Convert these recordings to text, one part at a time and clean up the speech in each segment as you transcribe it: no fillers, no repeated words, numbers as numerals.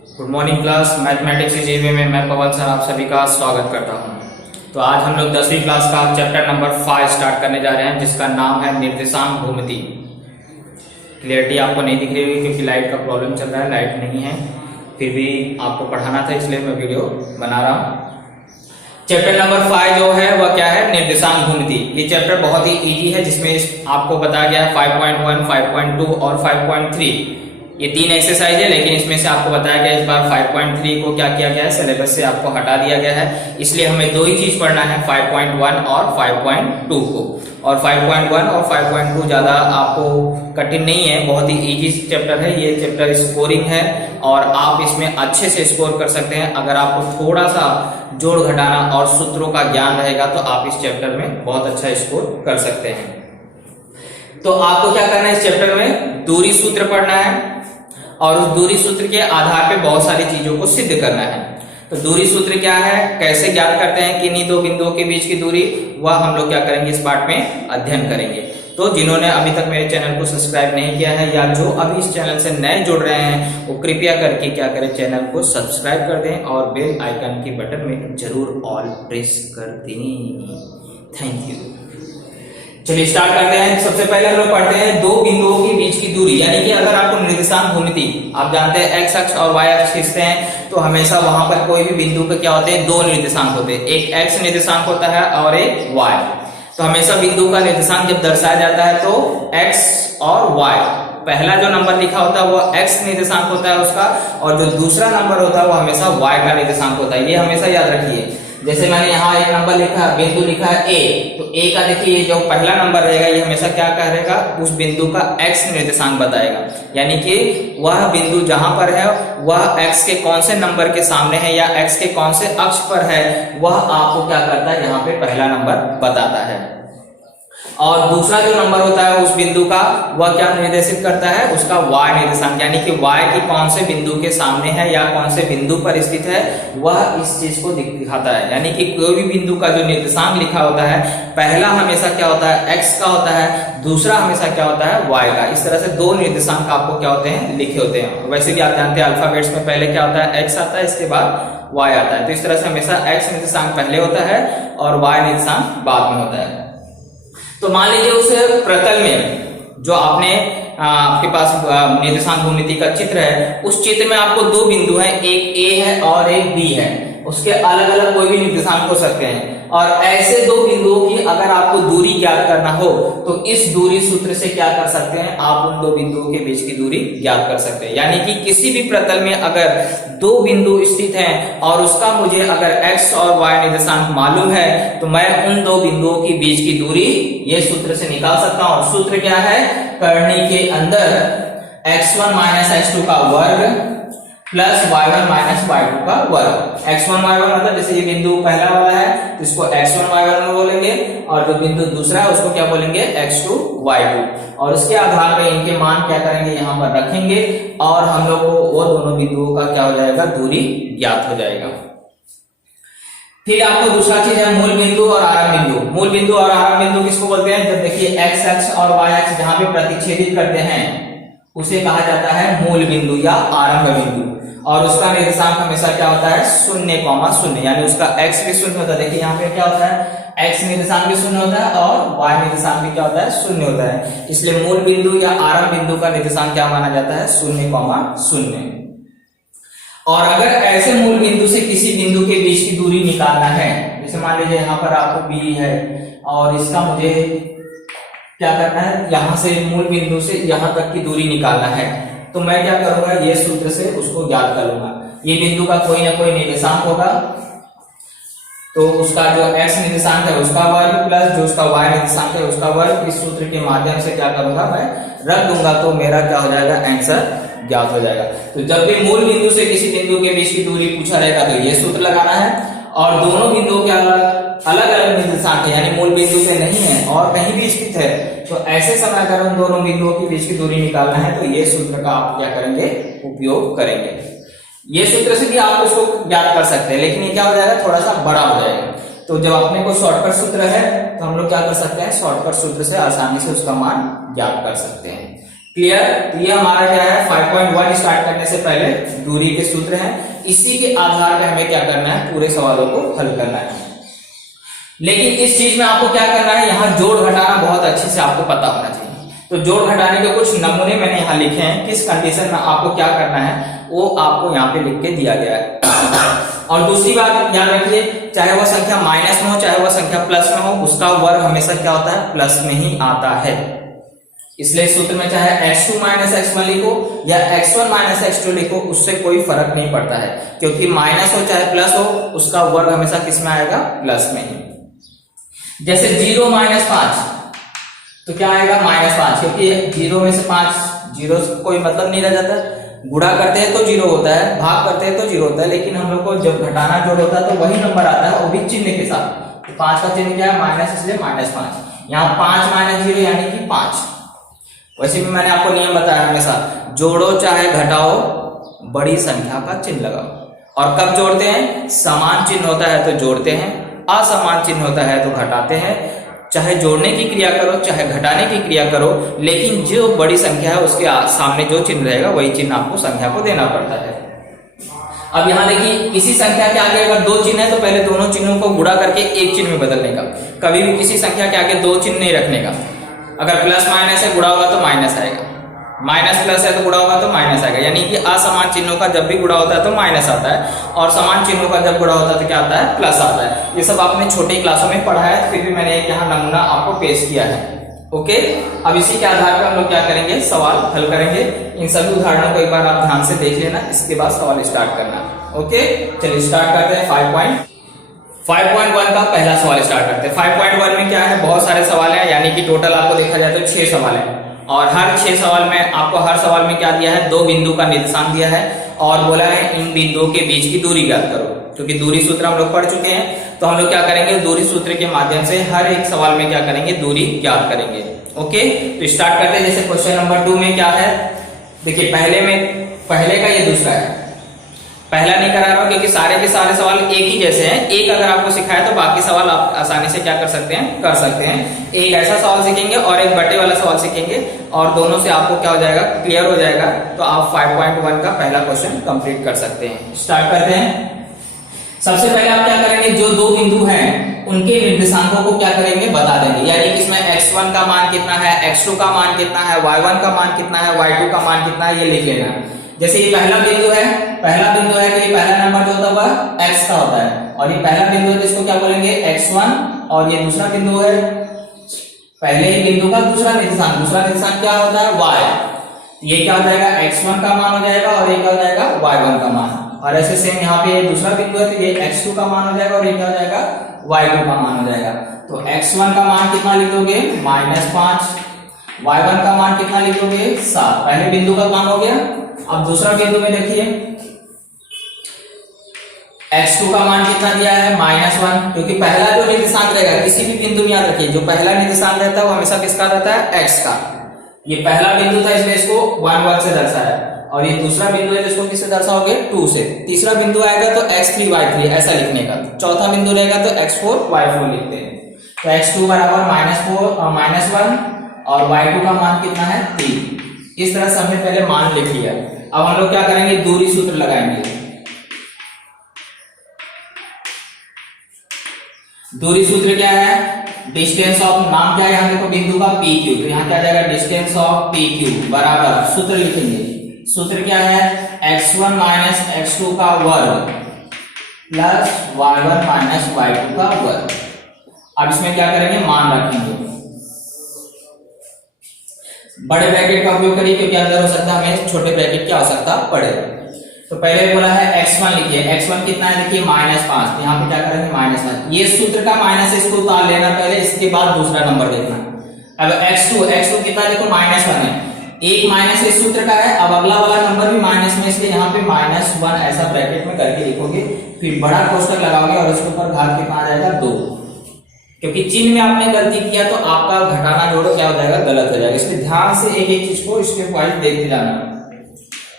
Good morning class. Mathematics जीवे में मैं पवन सर आप सभी का स्वागत करता हूं। तो आज हम लोग 10वीं क्लास का चैप्टर नंबर 5 स्टार्ट करने जा रहे हैं, जिसका नाम है निर्देशांक भूमिति। क्लियरिटी आपको नहीं दिख रही होगी क्योंकि लाइट का प्रॉब्लम चल रहा है, लाइट नहीं है, फिर भी आपको पढ़ाना था इसलिए मैं वीडियो बना रहा हूँ। चैप्टर नंबर 5 जो है वह क्या है, निर्देशांक भूमिति। ये चैप्टर बहुत ही इजी है, जिसमें आपको बताया गया है 5.1, 5.2 और 5.3 ये 3 एक्सरसाइज है, लेकिन इसमें से आपको बताया गया इस बार 5.3 को क्या किया गया है, सिलेबस से आपको हटा दिया गया है। इसलिए हमें दो ही चीज पढ़ना है, 5.1 और 5.2 को। और 5.1 और 5.2 ज्यादा आपको कठिन नहीं है, बहुत ही इजी चैप्टर है। ये चैप्टर स्कोरिंग है और आप इसमें अच्छे से स्कोर कर सकते हैं। अगर आपको थोड़ा सा जोड़ घटाना और सूत्रों का ज्ञान रहेगा तो आप इस चैप्टर में बहुत अच्छा स्कोर कर सकते हैं। तो आपको क्या करना है, इस चैप्टर में दूरी सूत्र पढ़ना है और उस दूरी सूत्र के आधार पे बहुत सारी चीजों को सिद्ध करना है। तो दूरी सूत्र क्या है, कैसे ज्ञात करते हैं किन्हीं दो बिंदुओं के बीच की दूरी, वह हम लोग क्या करेंगे, इस पार्ट में अध्ययन करेंगे। तो जिन्होंने अभी तक मेरे चैनल को सब्सक्राइब नहीं किया है या जो अभी इस चैनल से नए जुड़ रहे हैं, वो कृपया करके क्या करें, चैनल को सब्सक्राइब कर दें और बेल आइकन के बटन में जरूर ऑल प्रेस कर दें। Thank you. चलिए स्टार्ट करते हैं। सबसे पहले हम लोग पढ़ते हैं दो बिंदुओं के बीच की दूरी, यानी कि अगर आपको निर्देशांक भूमिति, आप जानते हैं एक्स अक्ष और वाई अक्ष खींचते हैं तो हमेशा वहां पर कोई भी बिंदु पे क्या होते हैं, दो निर्देशांक होते हैं, एक एक्स निर्देशांक होता है और एक वाई। तो हमेशा बिंदु का निर्देशांक जब दर्शाया जाता है तो एक्स और वाई, पहला जो नंबर लिखा होता है वो एक्स निर्देशांक होता है उसका, और जो दूसरा नंबर होता है वो हमेशा वाई का निर्देशांक होता है। ये हमेशा याद रखिए। जैसे मैंने यहाँ एक नंबर लिखा, बिंदु लिखा है ए, तो ए का देखिए जो पहला नंबर रहेगा ये हमेशा क्या करेगा, उस बिंदु का एक्स निर्देशांक बताएगा। यानी कि वह बिंदु जहां पर है वह एक्स के कौन से नंबर के सामने है या एक्स के कौन से अक्ष पर है, वह आपको क्या करता है, यहाँ पे पहला नंबर बताता है। और दूसरा जो नंबर होता है उस बिंदु का, वह क्या निर्देशित करता है, उसका वाई निर्देशांक, यानी कि वाई की कौन से बिंदु के सामने है या कौन से बिंदु पर स्थित है, वह इस चीज को दिखाता है। यानी कि कोई भी बिंदु का जो निर्देशांक लिखा होता है, पहला हमेशा क्या होता है, एक्स का होता है, दूसरा हमेशा क्या होता है, वाई का। इस तरह से दो निर्देशांक आपको क्या होते हैं, लिखे होते हैं। वैसे भी आप जानते हैं अल्फाबेट्स में पहले क्या होता है, एक्स आता है, इसके बाद वाई आता है। तो इस तरह से हमेशा एक्स निर्देशांक पहले होता है और वाई निर्देशांक बाद में होता है। तो मान लीजिए उस प्रतल में जो आपके पास निर्देशांक भूमिति का चित्र है, उस चित्र में आपको दो बिंदु हैं, एक ए है और एक बी है। उसके अलग अलग कोई भी निर्देशांक हो सकते हैं। और ऐसे दो बिंदुओं की अगर आपको दूरी ज्ञात करना हो तो इस दूरी सूत्र से क्या कर सकते हैं, आप उन दो बिंदुओं के बीच की दूरी ज्ञात कर सकते हैं। यानी कि किसी भी प्रतल में अगर दो बिंदु स्थित हैं और उसका मुझे अगर x और y निर्देशांक मालूम है तो मैं उन दो बिंदुओं के बीच की दूरी ये सूत्र से निकाल सकता हूं। सूत्र क्या है, करनी के अंदर x1 माइनस x2 का वर्ग प्लस y1 माइनस y2 का वर्ग। x1 y1 मतलब जैसे ये बिंदु पहला वाला है तो इसको x1 y1 में बोलेंगे, और जो बिंदु दूसरा है उसको क्या बोलेंगे, x2 y2। और उसके आधार पर इनके मान क्या करेंगे, यहाँ पर रखेंगे और हम लोग को वो दोनों बिंदुओं का क्या हो जाएगा, दूरी ज्ञात हो जाएगा। फिर आपको दूसरा चीज है मूल बिंदु और आरंभ बिंदु। मूल बिंदु और आरंभ बिंदु किसको बोलते हैं, जब देखिए x अक्ष और y अक्ष जहां पे प्रतिच्छेदित करते हैं उसे कहा जाता है मूल बिंदु या आरंभ बिंदु। और उसका निर्देशांक हमेशा क्या होता है, 0,0, यानी उसका x भी 0 होता है। देखिए यहाँ पे क्या होता है, x निर्देशांक भी 0 होता है और y निर्देशांक भी क्या होता है, 0 होता है। इसलिए मूल बिंदु या आरंभ बिंदु का निर्देशांक क्या माना जाता है, 0,0। और अगर ऐसे मूल बिंदु से किसी बिंदु के बीच की दूरी निकालना है, जैसे मान लीजिए यहाँ पर आपको b है और इसका मुझे क्या करना है, यहाँ से मूल बिंदु से यहाँ तक की दूरी निकालना है, तो मैं क्या करूंगा, ये सूत्र से उसको ज्ञात कर लूंगा। ये बिंदु का कोई ना कोई निर्देशांक होगा, तो उसका जो x निर्देशांक है उसका वर्ग प्लस जो उसका y निर्देशांक है उसका वर्ग, इस सूत्र के माध्यम से क्या करूंगा, मैं रख दूंगा, तो मेरा क्या हो जाएगा, आंसर ज्ञात हो जाएगा। तो जब भी मूल बिंदु से किसी बिंदु के बीच की दूरी पूछा रहेगा तो ये सूत्र लगाना है, और दोनों बिंदुओं के अलग अलग निर्देशांक है, यानी मूल बिंदु पे नहीं है और कहीं भी स्थित है, तो ऐसे समय अगर उन दोनों बिंदुओं के बीच की दूरी निकालना है तो ये सूत्र का आप क्या करेंगे, उपयोग करेंगे। ये सूत्र से भी आप उसको ज्ञात कर सकते हैं, लेकिन ये क्या हो जाएगा, थोड़ा सा बड़ा हो जाएगा। तो जब अपने को शॉर्टकट सूत्र है तो हम लोग क्या कर सकते हैं, शॉर्टकट सूत्र से आसानी से उसका मान ज्ञात कर सकते हैं। क्लियर? तो ये हमारा क्या है 5.1 स्टार्ट करने से पहले दूरी के सूत्र हैं। इसी के आधार पर हमें क्या करना है, पूरे सवालों को हल करना है। लेकिन इस चीज में आपको क्या करना है, यहाँ जोड़ घटाना बहुत अच्छे से आपको पता होना चाहिए। तो जोड़ घटाने के कुछ नमूने मैंने यहाँ लिखे हैं, किस कंडीशन में आपको क्या करना है वो आपको यहाँ पे लिख के दिया गया है। और दूसरी बात याद रखिए, चाहे वह संख्या माइनस में हो चाहे वह संख्या प्लस में हो, उसका वर्ग हमेशा क्या होता है, प्लस में ही आता है। इसलिए सूत्र में चाहे x2 माइनस x1 लिखो या x1 माइनस x2 लिखो, उससे कोई फर्क नहीं पड़ता है, क्योंकि माइनस हो चाहे प्लस हो उसका वर्ग हमेशा किस में आएगा, प्लस में ही। जैसे 0 माइनस 5 तो क्या आएगा, -5, क्योंकि 0 में से 5 जीरो से कोई मतलब नहीं रह जाता। गुणा करते हैं तो 0 होता है, भाग करते हैं तो 0 होता है, लेकिन हम लोग को जब घटाना जोड़ होता है तो वही नंबर आता है, वो भी चिन्ह के साथ। तो 5 का चिन्ह क्या है, माइनस, इसलिए -5। यहाँ 5 माइनस 0 यानी कि 5। वैसे भी मैंने आपको नियम बताया हमेशा, जोड़ो चाहे घटाओ बड़ी संख्या का चिन्ह लगाओ। और कब जोड़ते हैं, समान चिन्ह होता है तो जोड़ते हैं, असमान चिन्ह होता है तो घटाते हैं। चाहे जोड़ने की क्रिया करो चाहे घटाने की क्रिया करो, लेकिन जो बड़ी संख्या है उसके सामने जो चिन्ह रहेगा वही चिन्ह आपको संख्या को देना पड़ता है। अब यहाँ देखिए, किसी संख्या के आगे अगर 2 चिन्ह है तो पहले दोनों चिन्हों को गुणा करके एक चिन्ह में बदलने का। कभी भी किसी संख्या के आगे 2 चिन्ह नहीं रखने का। अगर प्लस माइनस है, गुणा होगा तो माइनस आएगा, माइनस प्लस है तो गुणा होगा तो माइनस आएगा। यानी कि असमान चिन्हों का जब भी गुणा होता है तो माइनस आता है, और समान चिन्हों का जब गुणा होता है तो क्या आता है, प्लस आता है। ये सब आपने छोटी क्लासों में पढ़ा है, फिर भी मैंने एक यहाँ नमूना आपको पेश किया है। ओके, अब इसी के आधार पर हम लोग क्या करेंगे, सवाल हल करेंगे। इन सभी उदाहरणों को एक बार आप ध्यान से देख लेना, इसके बाद सवाल स्टार्ट करना। ओके, चलिए स्टार्ट करते हैं। 5.1 का पहला सवाल स्टार्ट करते हैं। 5.1 में क्या है, बहुत सारे सवाल हैं, यानी कि टोटल आपको देखा जाए तो 6 सवाल है। और हर 6 सवाल में आपको हर सवाल में क्या दिया है, 2 बिंदु का निर्देशांक दिया है और बोला है इन बिंदुओं के बीच की दूरी ज्ञात करो। क्योंकि दूरी सूत्र हम लोग पढ़ चुके हैं, तो हम लोग क्या करेंगे, दूरी सूत्र के माध्यम से हर एक सवाल में क्या करेंगे, दूरी ज्ञात करेंगे। ओके, तो स्टार्ट करते हैं। जैसे क्वेश्चन नंबर 2 में क्या है, देखिए पहले का ये दूसरा है। पहला नहीं करा रहा हूं क्योंकि सारे के सारे सवाल एक ही जैसे हैं। एक अगर आपको सिखाया तो बाकी सवाल आप आसानी से क्या कर सकते हैं, कर सकते हैं। एक ऐसा सवाल सीखेंगे और एक बटे वाला सवाल सीखेंगे, और दोनों से आपको क्या हो जाएगा, क्लियर हो जाएगा। तो आप 5.1 का पहला क्वेश्चन कंप्लीट कर सकते हैं। स्टार्ट करते हैं। सबसे पहले आप क्या करेंगे, जो 2 बिंदु हैं उनके निर्देशांकों को क्या करेंगे, बता देंगे। यानी कि इसमें x1 का मान कितना है, x2 का मान कितना है, y1 का मान कितना है, y2 का मान कितना है, ये लिख लेना। जैसे ये पहला बिंदु है तो ये पहला नंबर जो होता है x का होता है, और ये पहला बिंदु है तो इसको क्या बोलेंगे, x1। और ये दूसरा बिंदु है, पहले ही बिंदु का दूसरा निर्देशांक क्या होता है, y। ये क्या हो जाएगा, x1 का मान हो जाएगा, और ये क्या हो जाएगा, y1 का मान। और ऐसे सेम यहाँ पे दूसरा बिंदु है तो ये x2 का मान हो जाएगा, और ये क्या हो जाएगा, y2 का मान हो जाएगा। तो x1 का मान कितना लिख दोगे, -5। y1 का मान कितना लिख दोगे, 7। पहले बिंदु का काम हो गया। अब दूसरा बिंदु में देखिए, x2 का मान कितना दिया है, -1। क्योंकि पहला जो निर्देशांक रहेगा, किसी भी बिंदु में याद रखिए, जो पहला निर्देशांक रहता है वो हमेशा किसका रहता है, x का। ये पहला बिंदु था इसलिए इसको 1 से दर्शाया, और ये दूसरा बिंदु है जिसको किससे दर्शाओगे, 2 से। तीसरा बिंदु आएगा तो x3 y3 ऐसा लिखने का। चौथा बिंदु रहेगा तो x4 y4 लिखते हैं। तो x2 बराबर -1 और y2 का मान कितना है, 3। इस तरह से हमने पहले मान लिख लिया। अब हम लोग क्या करेंगे, दूरी सूत्र लगाएंगे। दूरी सूत्र क्या है, डिस्टेंस ऑफ, नाम क्या है यहाँ देखो बिंदु का, PQ। तो यहाँ क्या आ जाएगा, डिस्टेंस ऑफ PQ बराबर, सूत्र लिखेंगे। सूत्र क्या है, x1 माइनस x2 का वर्ग प्लस y1 माइनस y2 का वर्ग। अब इसमें क्या करेंगे, मान रखेंगे। बड़े ब्रैकेट का उपयोग करिए क्योंकि अंदर हो सकता है हमें छोटे ब्रैकेट की आवश्यकता पड़े। तो पहले बोला है x1 लिखिए। x1 कितना है, देखिए -5। तो यहाँ पे क्या करेंगे, -5। ये सूत्र का माइनस, इसको उतार लेना पहले, इसके बाद दूसरा नंबर देखना। अब x2 कितना देखो, -1 है। एक माइनस इस सूत्र का है। अब अगला वाला नंबर भी माइनस में, इसलिए यहाँ पे -1 ऐसा ब्रैकेट में करके लिखोगे, फिर बड़ा कोष्ठक लगाओगे और उसके ऊपर घात कितना आ जाएगा, 2। क्योंकि चिन्ह में आपने गलती किया तो आपका घटाना जोड़ो क्या हो जाएगा, गलत हो जाएगा। इसलिए ध्यान से एक एक चीज को स्टेप वाइज देखते जाना।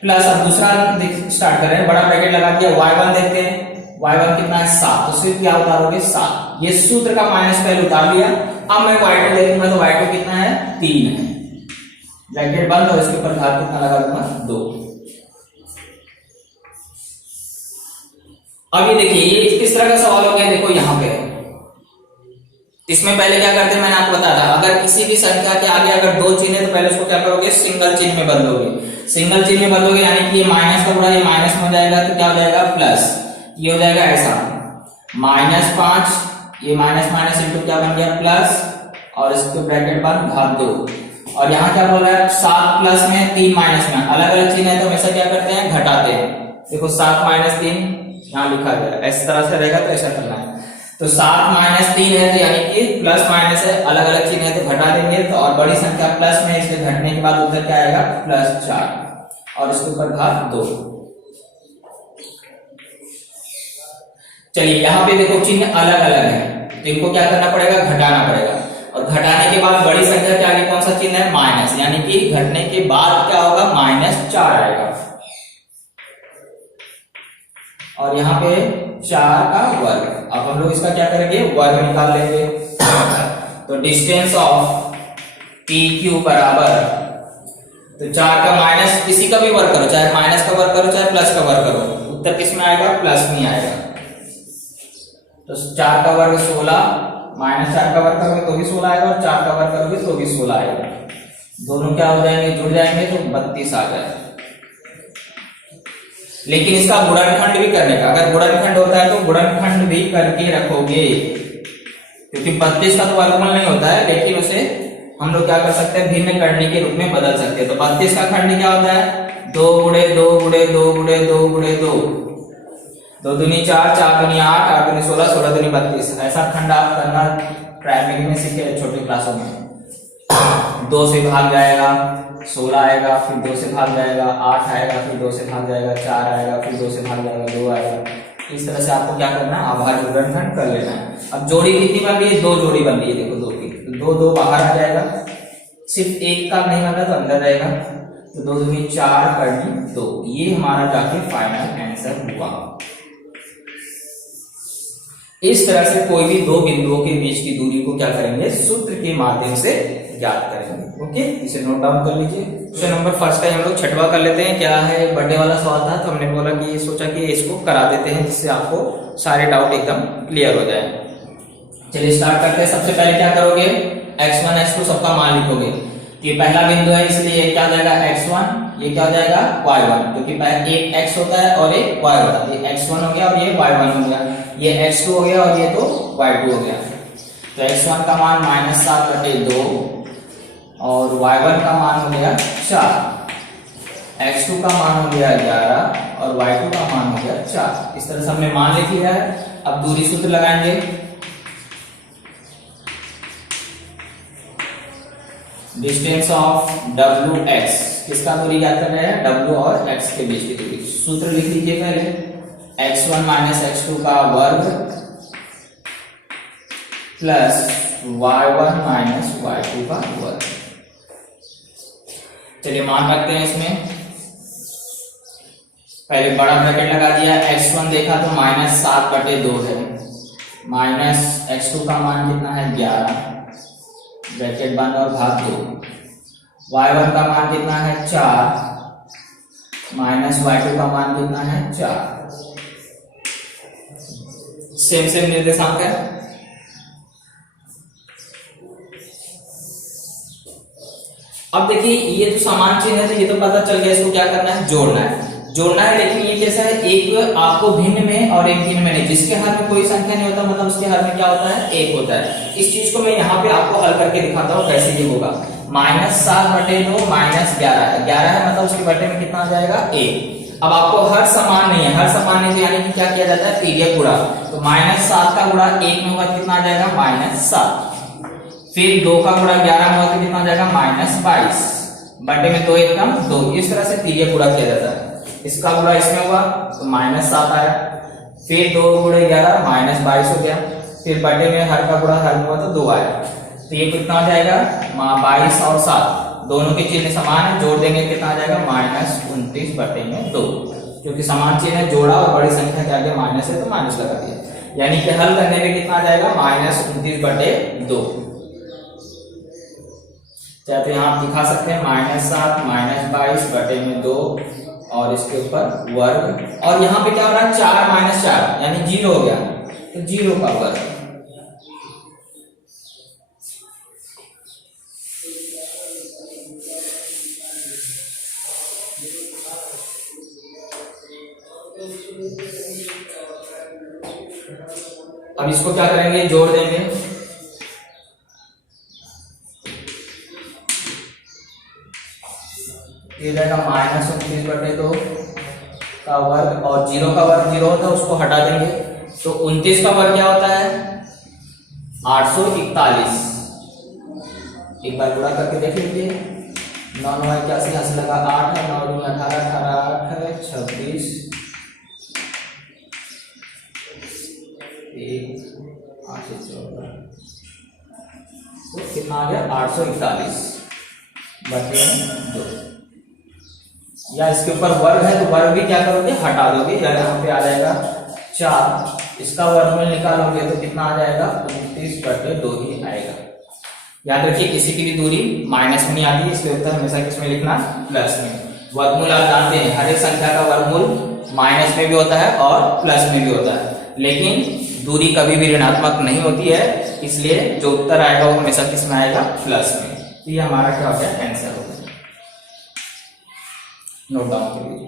प्लस अब दूसरा स्टार्ट कर रहे हैं, बड़ा ब्रैकेट लगा दिया। y1 देखते हैं, y1 कितना है, 7। तो सिर्फ क्या उतारोगे, 7। ये सूत्र का माइनस पहले उतार लिया। अब मैं y2 देखूंगा तो y2 कितना है, 3 है। ब्रैकेट बंद और इसके ऊपर घात कितना लगा दूंगा 2। अब ये देखिए ये किस तरह का सवाल हो गया, देखो यहाँ पे इसमें पहले क्या करते हैं मैंने आपको बताया था, अगर किसी भी संख्या के आगे अगर 2 चिन्ह है तो पहले उसको क्या करोगे, सिंगल चिन्ह में बदलोगे। सिंगल चिन्ह में बदलोगे यानी कि ये माइनस का गुणा ये माइनस में हो जाएगा तो क्या हो जाएगा प्लस, ये हो जाएगा ऐसा -5, ये माइनस माइनस इनटू क्या बन गया प्लस, और इसके ब्रैकेट बंद घात 2। और यहाँ क्या बोल रहा है 7 प्लस में 3 माइनस में, अलग अलग चिन्ह है तो हमेशा क्या करते हैं घटाते हैं। देखो 7 - 3 यहाँ लिखा गया, इस तरह से रहेगा तो ऐसा करना है। तो 7 - 3 है तो यानी कि प्लस माइनस है, अलग अलग चिन्ह है तो घटा देंगे तो, और बड़ी संख्या प्लस में इसलिए घटने के बाद उत्तर क्या आएगा +4 और इसके ऊपर घात 2। चलिए यहाँ पे देखो चिन्ह अलग अलग है तो इनको क्या करना पड़ेगा, घटाना पड़ेगा। और घटाने के बाद बड़ी संख्या के आगे कौन सा चिन्ह है, माइनस, यानी कि घटने के बाद क्या होगा -4 आएगा। और यहाँ पे 4 का वर्ग, अब हम लोग इसका क्या करेंगे वर्ग निकाल लेंगे। तो डिस्टेंस ऑफ PQ बराबर, तो 4 का माइनस किसी का भी वर्ग करो, चाहे माइनस का वर्ग करो चाहे प्लस का वर्ग करो, उत्तर किस में आएगा प्लस में आएगा। तो 4 का वर्ग 16, -4 का वर्ग करोगे तो भी 16 आएगा और 4 का वर्ग करोगे तो भी 16 आएगा। दोनों क्या हो जाएंगे, जुड़ जाएंगे तो 32 आ जाएगा। लेकिन इसका गुणनखंड भी करने का, अगर गुणनखंड होता है तो गुणनखंड भी करके रखोगे, क्योंकि 32 का तो वर्गमूल नहीं होता है, लेकिन उसे हम लोग क्या कर सकते हैं भिन्न करने के रूप में बदल सकते हैं। तो 32 का खंड क्या होता है 2 × 2 × 2 × 2 × 2, 2 दूनी 4, 4 दूनी 8, 8 दूनी 16, 16 दूनी 32। ऐसा खंड आप करना प्राइमरी में सीखे छोटे क्लासों में। 2 से भाग जाएगा 16 आएगा, फिर 2 से भाग जाएगा 8 आएगा, फिर 2 से भाग जाएगा 4 आएगा, फिर 2 से भाग जाएगा 2 आएगा। इस तरह से आपको क्या करना है अभाज्य गुणनखंड कर लेना है। अब जोड़ी कितनी बन रही है, 2 जोड़ी बन रही है, देखो 2 की, तो 2 बाहर आ जाएगा, सिर्फ एक का नहीं बन रहा तो अंदर रहेगा, तो 2 दूनी 4 करनी 2। ये हमारा जाके फाइनल आंसर हुआ। इस तरह से कोई भी दो बिंदुओं के बीच की दूरी को क्या करेंगे सूत्र के माध्यम से ज्ञात करेंगे। ओके, इसे नोट डाउन कर लीजिए। क्वेश्चन नंबर फर्स्ट का हम लोग छठवा कर लेते हैं। क्या है, बर्थडे वाला सवाल था तो हमने बोला कि सोचा कि इसको करा देते हैं जिससे आपको सारे डाउट एकदम क्लियर हो जाए। चलिए स्टार्ट करते हैं। सबसे पहले क्या करोगे, x1 x2 सबका मान लिखोगे। ये पहला बिंदु है इसलिए ये क्या हो जाएगा x1, ये क्या हो जाएगा y1, क्योंकि एक x होता है और एक y होता है। ये x1 हो गया और ये y1 हो गया, ये x2 हो गया और ये तो y2 हो गया। तो x1 का मान -7/2 और y1 का मान हो गया 4, x2 का मान हो गया 11 और y2 का मान हो गया 4। इस तरह से हमने मान लिख लिया है। अब दूरी सूत्र लगाएंगे। डिस्टेंस ऑफ WX, किसका दूरी ज्ञात कर रहे हैं, W और X के बीच की दूरी। सूत्र लिख लीजिए पहले, x1 - x2 का वर्ग प्लस y1 - y2 का वर्ग। चलिए मान रखते हैं इसमें। पहले बड़ा ब्रैकेट लगा दिया, x1 देखा तो -7/2 है, माइनस x2 का मान कितना है 11, ब्रैकेट बंद और भाग 2। y1 का मान कितना है 4, माइनस y2 का मान कितना है 4। सेम निर्देशांक है। अब देखिए ये जो समान चिन्ह है तो ये तो पता चल गया, इसको क्या करना है, जोड़ना है। लेकिन ये कैसा है, एक आपको भिन्न में और एक भिन्न में नहीं। जिसके हर में कोई संख्या नहीं होता मतलब उसके हर में क्या होता है, एक होता है। इस चीज को मैं यहाँ पे आपको हल करके दिखाता हूँ कैसे ये होगा। -7/2 -11, 11 है मतलब उसके बटे में कितना आ जाएगा 1। अब आपको हर समान नहीं है, हर समान नहीं तो यानी कि क्या किया जाता है, तिर्यक गुणा। तो -7 का गुणा 1 में होगा कितना आ जाएगा -7, फिर 2 का गुणा 11 में होगा तो कितना आ जाएगा -22, बटे में 2 एकम 2। इस तरह से तिर्यक गुणा किया जाता है। इसका गुणा इसमें हुआ तो -7 आया, फिर 2 × 11 -22 हो गया, फिर बटे में हर का गुणा हर में हुआ तो 2 आया। तो ये कितना हो जाएगा 22 और 7 दोनों के चिन्ह समान है, जोड़ देंगे कितना आ जाएगा -29/2, क्योंकि समान चिन्ह है, जोड़ा और बड़ी संख्या के आगे माइनस है तो माइनस लगा दिया। यानी कि हल करने में कितना आ जाएगा -29/2। चाहे तो यहाँ आप दिखा सकते हैं -7 -22 बटे में 2 और इसके ऊपर वर्ग, और यहाँ पे क्या हो रहा है 4 - 4 यानी 0 हो गया, तो 0 का वर्ग। अब इसको क्या करेंगे, जोड़ देंगे। ये जाएगा -29 बटे 2 का वर्ग, और 0 का वर्ग 0 होता है, उसको हटा देंगे, तो 29 का वर्ग क्या होता है 841। एक बार गुणा करके देख लीजिए, 9 9 81 यहाँ से लगा 8 है, 9 दूनी 18 18 8 है 26, 1 8 से 14, तो कितना आ गया 841 बटे 2। या इसके ऊपर वर्ग है तो वर्ग भी क्या करोगे, हटा दोगे, या यहाँ पे आ जाएगा 4, इसका वर्गमूल निकालोगे तो कितना आ जाएगा 29 बटे 2 ही आएगा। याद रखिए किसी की भी दूरी माइनस में नहीं आती है, इसलिए उत्तर हमेशा किसमें लिखना, प्लस में। वर्गमूल आप जानते हैं हर एक संख्या का वर्गमूल माइनस में भी होता है और प्लस में भी होता है, लेकिन दूरी कभी भी ऋणात्मक नहीं होती है, इसलिए जो उत्तर आएगा वो हमेशा किसमें आएगा, प्लस में। तो ये हमारा क्या हो गया, आंसर हो गया। नोट डाउन कर लीजिए।